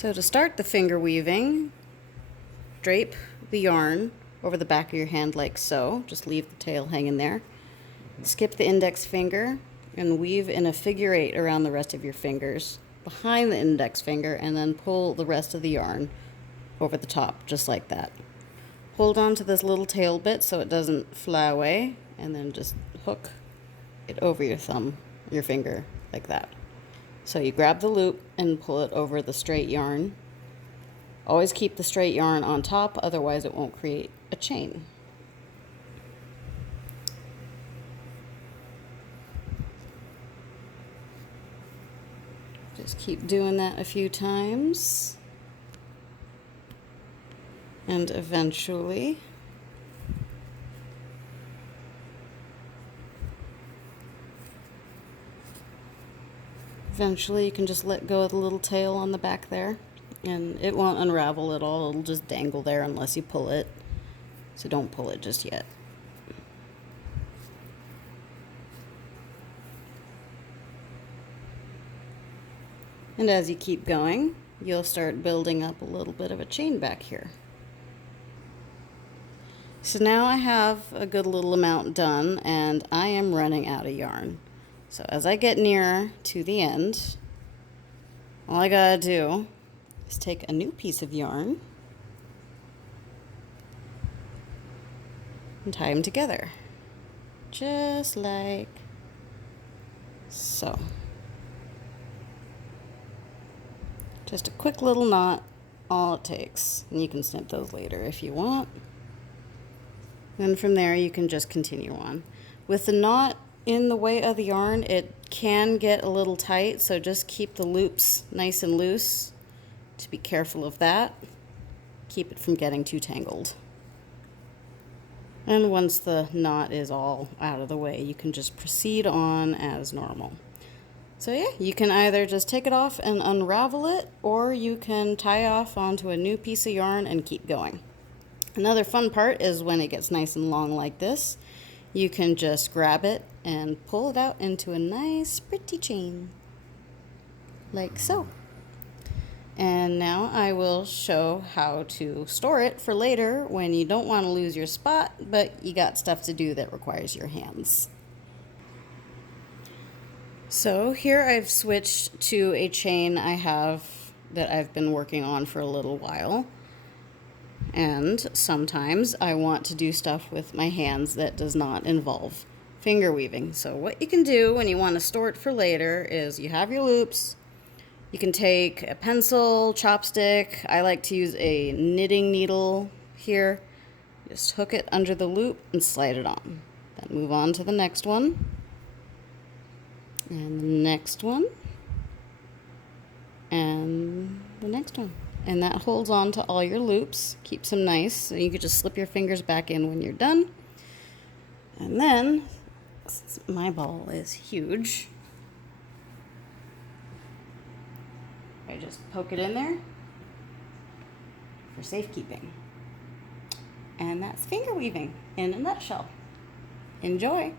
So to start the finger weaving, drape the yarn over the back of your hand like so. Just leave the tail hanging there. Skip the index finger and weave in a figure 8 around the rest of your fingers behind the index finger, and then pull the rest of the yarn over the top just like that. Hold on to this little tail bit so it doesn't fly away, and then just hook it over your thumb, your finger, like that. So you grab the loop and pull it over the straight yarn. Always keep the straight yarn on top, otherwise it won't create a chain. Just keep doing that a few times. And eventually you can just let go of the little tail on the back there, and it won't unravel at all. It'll just dangle there unless you pull it. So don't pull it just yet. And as you keep going, you'll start building up a little bit of a chain back here. So now I have a good little amount done, and I am running out of yarn. So as I get nearer to the end, all I gotta do is take a new piece of yarn and tie them together, just like so. Just a quick little knot, all it takes. And you can snip those later if you want. Then from there you can just continue on. With the knot in the way of the yarn, it can get a little tight, so just keep the loops nice and loose. To be careful of that. Keep it from getting too tangled. And once the knot is all out of the way, you can just proceed on as normal. So yeah, you can either just take it off and unravel it, or you can tie off onto a new piece of yarn and keep going. Another fun part is when it gets nice and long like this, you can just grab it and pull it out into a nice pretty chain, like so. And now I will show how to store it for later when you don't want to lose your spot, but you got stuff to do that requires your hands. So here I've switched to a chain I have that I've been working on for a little while. And sometimes I want to do stuff with my hands that does not involve finger weaving. So what you can do when you want to store it for later is you have your loops. You can take a pencil, chopstick. I like to use a knitting needle here. Just hook it under the loop and slide it on. Then move on to the next one. And the next one. And the next one. And that holds on to all your loops, keeps them nice, so you could just slip your fingers back in when you're done. And then, since my ball is huge, I just poke it in there for safekeeping. And that's finger weaving in a nutshell. Enjoy!